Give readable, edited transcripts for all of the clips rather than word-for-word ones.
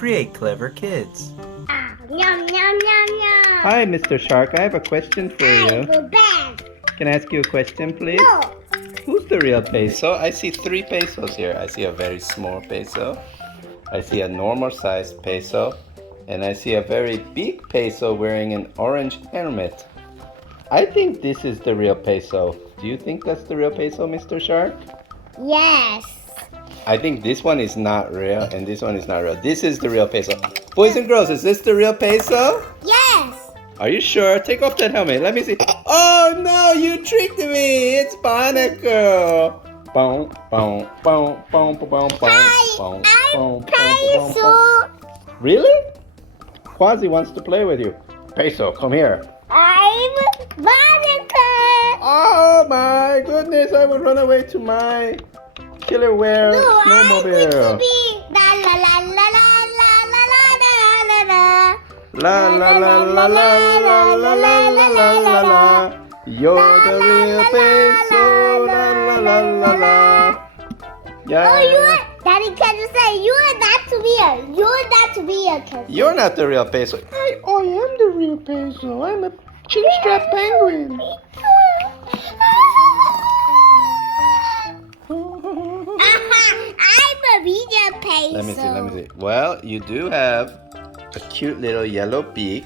Create clever kids. Yum, yum, yum, yum. Hi, Mr. Shark. I have a question for you. I'm bad. Can I ask you a question, please? No. Who's the real peso? I see 3 pesos here. I see a very small peso. I see a normal sized peso. And I see a very big peso wearing an orange helmet. I think this is the real peso. Do you think that's the real peso, Mr. Shark? Yes. I think this one is not real and this one is not real. This is the real peso. Boys and girls, is this the real peso? Yes. Are you sure? Take off that helmet. Let me see. Oh no, you tricked me. It's Barnacle. Boom, boom, boom, boom, boom, boom, boom, Peso. Really? Quasi wants to play with you. Peso, come here. I'm Barnacle. Oh my goodness, I will run away to my killer whale No, I want to snowmobile. be la la la la la la la la la la. La la la la la la la la la la la la. You're the real peso. La la la la la. Yeah. Oh, Daddy, can you say you're not to be a, you're not to be a kid. You're not the real peso. I am the real peso. I'm a chin-strap penguin. I'm a medium peso. Let me see. Well, you do have a cute little yellow beak,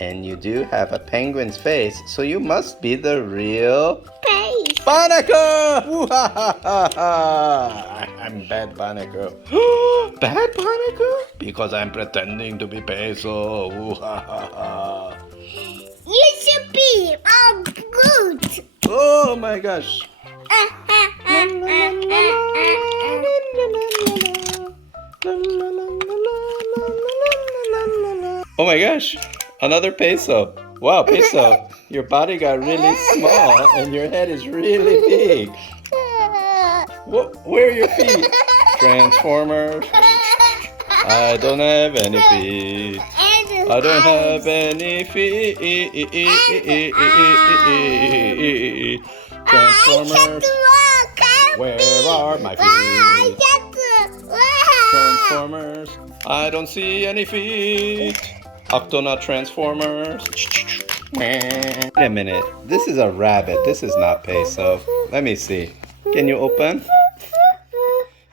and you do have a penguin's face, so you must be the real Peso. Barnacle! I'm bad Barnacle. Bad Barnacle? Because I'm pretending to be Peso. You should be good. Oh my gosh. Oh my gosh, another peso. Wow, peso, your body got really small and your head is really big. Where are your feet? Transformers. I don't have any feet. I don't have any feet. Transformers. Where are my feet? Transformers. I don't see any feet. Octonaut Transformers. Wait a minute. This is a rabbit. This is not peso. Let me see. Can you open?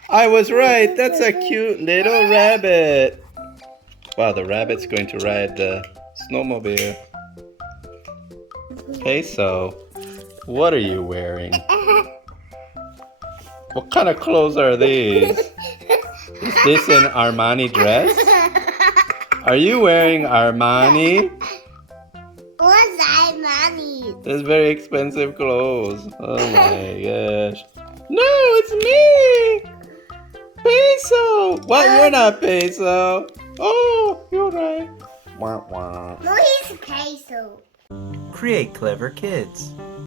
I was right. That's a cute little rabbit. Wow, the rabbit's going to ride the snowmobile. Peso, what are you wearing? What kind of clothes are these? Is this an Armani dress? Are you wearing Armani? What's Armani? That's very expensive clothes. Oh my gosh. No, it's me! Peso! What? You're not Peso. Oh, you're right. Wah, wah. No, he's Peso. Create clever kids.